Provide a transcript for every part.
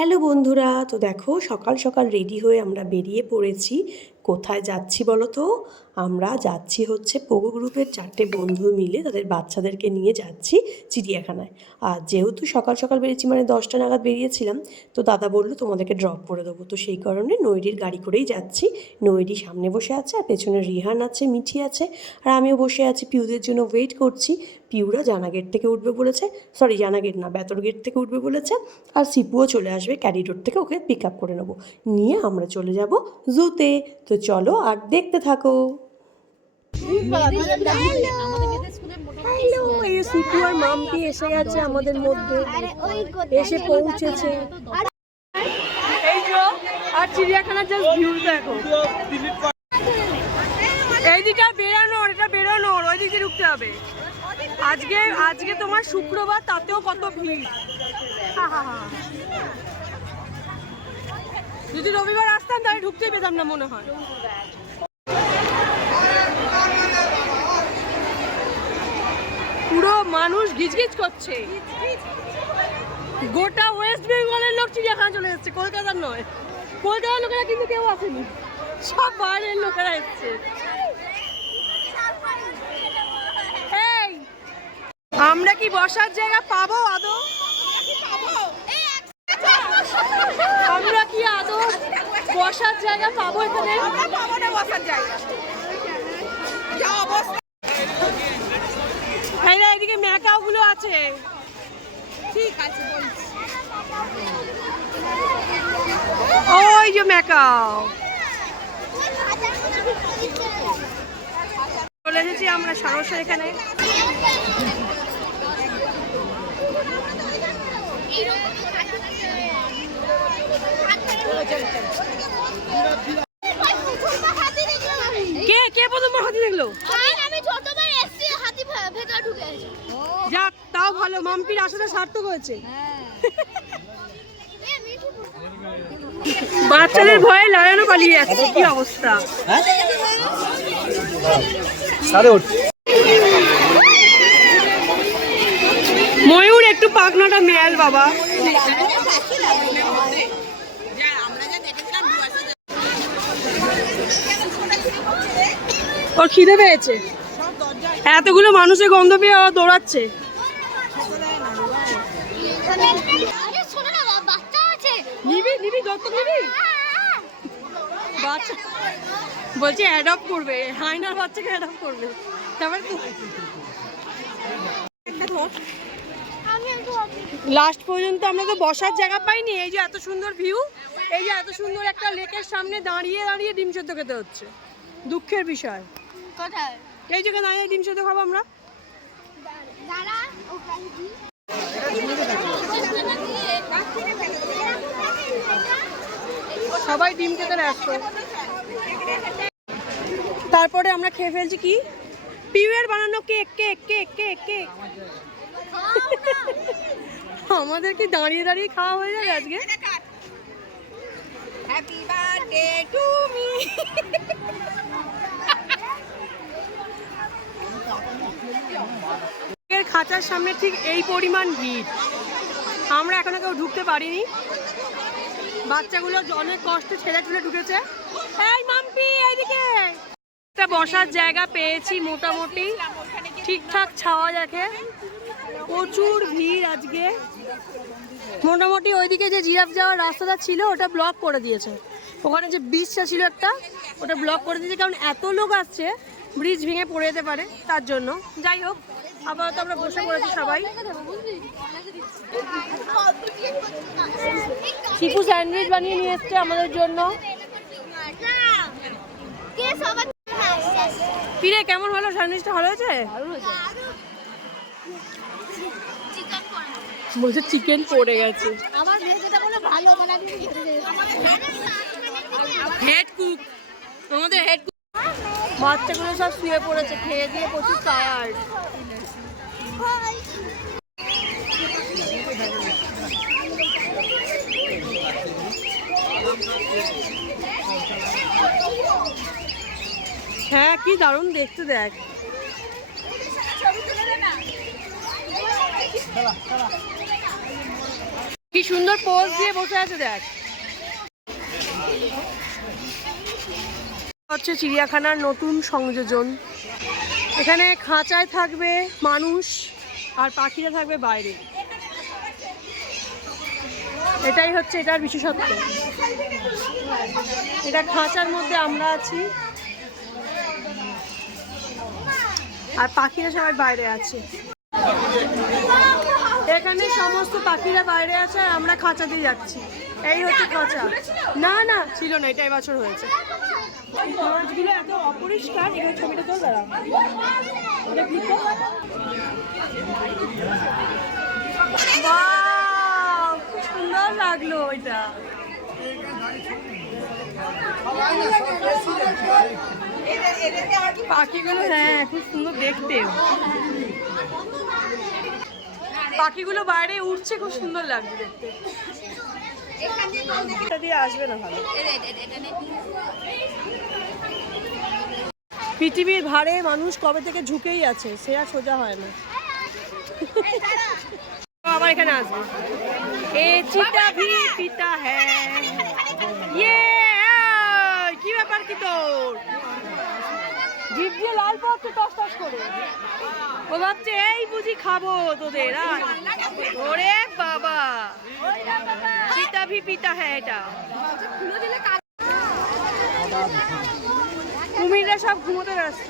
Hello বন্ধুরা তো দেখো সকাল সকাল রেডি হয়ে আমরা বেরিয়ে পড়েছি। কোথায় যাচ্ছি বলো তো? আমরা যাচ্ছি হচ্ছে পোগো গ্রুপের চারটে বন্ধু মিলে তাদের বাচ্চাদেরকে নিয়ে যাচ্ছি চিড়িয়াখানায়। আর যেহেতু সকাল সকাল বেরিয়েছি মানে দশটা নাগাদ বেরিয়েছিলাম, তো দাদা বলল তোমাদেরকে ড্রপ করে দেবো। তো সেই কারণে নৈরির গাড়ি করেই যাচ্ছি। নৈরি সামনে বসে আছে আর পেছনে রিহান আছে, মিঠি আছে, আর আমিও বসে আছি পিউদের জন্য ওয়েট করছি। পিউরা জানা গেট থেকে উঠবে বলেছে সরি জানা গেট না বেতর গেট থেকে উঠবে বলেছে, আর সিপুও চলে আসবে ক্যারি রোড থেকে ওকে পিক আপ করে নেব। নিয়ে আমরা চলে যাব জুতে। তো চলো আর দেখতে থাকো। হ্যালো এই সিপু আর মামটি এসে গেছে আমাদের মধ্যে। এসে পৌঁছেছে। এই যে আর চিড়িয়াখানার জাস্ট ভিউ দেখো। এইদিকটা বেরানোর এটা বেরোনোর ওই দিকে ঢুকতে হবে। আজকে আজকে তোমার শুক্রবার তাতেও কত ভিড়। হা, হা, হা। যদি রবিবার আসতাম, তাহলে ঢুকতেই পেতাম না মনে হয়। পুরো মানুষ গিজগিজ করছে। গোটা ওয়েস্ট বেঙ্গলের লোক চিড়িয়াখানা চলে যাচ্ছে, কলকাতার নয়। কলকাতার লোকেরা কিন্তু কেউ আসেনি। সব বাইরের লোকেরা এসছে। আমরা কি বসার জায়গা পাবো আদৌ? আমরা কি আদৌ বসার জায়গা পাবো এখানে? হ্যাঁ রে, এদিকে ম্যাকাও গুলো আছে ওই যে ম্যাকাও। চলে এসেছি আমরা সারসা এখানে। কে কে প্রথমবার হাতি দেখল? আমি এসছি হাতি ভেতরে ঢুকে গেছে। যাক তাও ভালো মাম্পির আসাটা সার্থক হয়েছে। বাচ্চাদের ভয়ে লায়নও পালিয়ে যাচ্ছে কি অবস্থা? ময়ূর একটু পাখনাটা মেয়াল বাবা। ওর খিদে পেয়েছে। এতগুলো মানুষের গন্ধ পেয়ে ও দৌড়াচ্ছে। নিবি নিবি দত্তক নিবি। বাচ্চা বলছি অ্যাডপ্ট করবে। হাইনার বাচ্চাকে অ্যাডপ্ট করবে। তারপরে তো লাস্ট পর্যন্ত আমরা তো বসার জায়গা পাইনি। এই যে এত সুন্দর ভিউ এই যে এত সুন্দর একটা লেকের সামনে দাঁড়িয়ে দাঁড়িয়ে ডিম সেদ্ধ খেতে হচ্ছে। দুঃখের বিষয়। কোথায়? এই জায়গায় দাঁড়িয়ে ডিম সেদ্ধ খাব আমরা। দাঁড়া সবাই ডিম খেতে ব্যস্ত। তারপরে আমরা খেয়ে ফেলছি কি? পিউয়ের বানানো cake cake cake cake cake. আমাদের কি দাঁড়িয়ে দাঁড়িয়ে খাওয়া হয়ে যাবে আজকে? এর খাঁচার সামনে ঠিক এই পরিমাণ ভিড়। আমরা এখনও কেউ ঢুকতে পারিনি। বাচ্চাগুলো অনেক কষ্টে ছেলে ঠেলে ঢুকেছে। একটা বসার জায়গা পেয়েছি মোটামুটি। ঠিকঠাক ছাওয়া দেখে। প্রচুর ভিড় আজকে। মোটামুটি ওইদিকে যে জিরাফ যাওয়ার রাস্তাটা ছিল, ওটা ব্লক করে দিয়েছে। ওখানে যে ব্রিজটা ছিল একটা, ওটা ব্লক করে দিয়েছে। কারণ এত লোক আসছে ব্রিজ ভেঙে পড়ে যেতে পারে তার জন্য। যাই হোক, আপাতত আমরা বসে পড়েছি সবাই। শিপু স্যান্ডউইচ বানিয়ে নিয়ে এসছে আমাদের জন্য। ফিরে কেমন হলো? স্যান্ডউইচটা ভালো হয়েছে? বলছে চিকেন পড়ে গেছে। আমার ভালো মানে আমি হেড কুক আমাদের হেড কুক বাচ্চাগুলো সব শুয়ে পড়েছে, খেয়ে দিয়ে প্রচুর টায়ার্ড হ্যাঁ কি দারুণ দেখতে দেখ। কি সুন্দর পোজ দিয়ে বসে আছে দেখ। হচ্ছে চিড়িয়াখানার নতুন সংযোজন। এখানে খাঁচায় থাকবে মানুষ আর পাখিরা থাকবে বাইরে। এটাই হচ্ছে এটার বিশেষত্ব। এটা খাঁচার মধ্যে আমরা আছি। আর পাখিরা সবাই বাইরে আছে। এখানে সমস্ত পাখিরা বাইরে আছে আর আমরা খাঁচাতে যাচ্ছি। এই হচ্ছে খাঁচা। না না, ছিল না, এটা এবছর হয়েছে। মাছগুলো এত অপরিষ্কার এখানে ছবিটা তোল দাঁড়া খুব সুন্দর লাগল এটা পাখিগুলো হ্যাঁ খুব সুন্দর দেখতে। পাখিগুলো বাইরে উঠছে খুব সুন্দর লাগছে দেখতে। পৃথিবীর ভারে মানুষ কবে থেকে ঝুঁকেই আছে, সে আর সোজা হয় না। আবার এখানে আসবে। এ চিতা ভি পিতা হ্যাঁ কি ব্যাপার কি তোর? জিভ দিয়ে লাল পড়ছে টস টস করে। ও ভাবছে এই বুঝি খাব তোদের আর ওরে বাবা। পিতা ভি পিতা হ্যাঁ এটা। কুমিররা সব ঘুমোতে ব্যস্ত।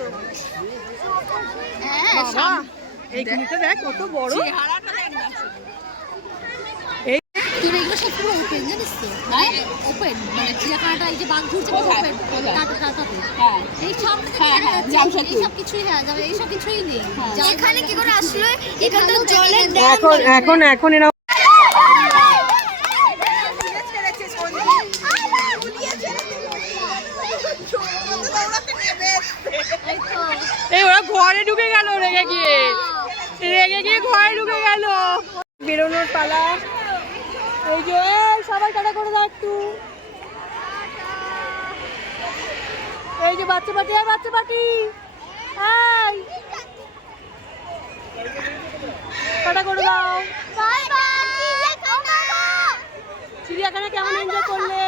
এই কুমিরটা দেখ কত বড় তোর এগুলো সব পুরো ওপেন জানিস তো হ্যাঁ ওপেন মানে চিড়িয়াখানাটা এই যে বাঘ ঘুরছে ওপেন টাটা টাটাতে হ্যাঁ। এই হ্যাঁ হ্যাঁ জামশাদপুর। কিছুই হ্যাঁ যাবে এই কিছুই নেই। এখানে কি করে আসলো এখানে তো জলের এখন এখন এখন এরা এই ওরা ঘরে ঢুকে গেল রেগে গিয়ে। রেগে গিয়ে ঘরে ঢুকে গেল। বেরোনোর পালা। এই যে সবাই টাটা করে দাও একটু। এই যে বাচ্চা পাটি আর বাচ্চা পাটি। এই টাটা করে দাও। চিড়িয়াখানা। কেমন এনজয় করলে?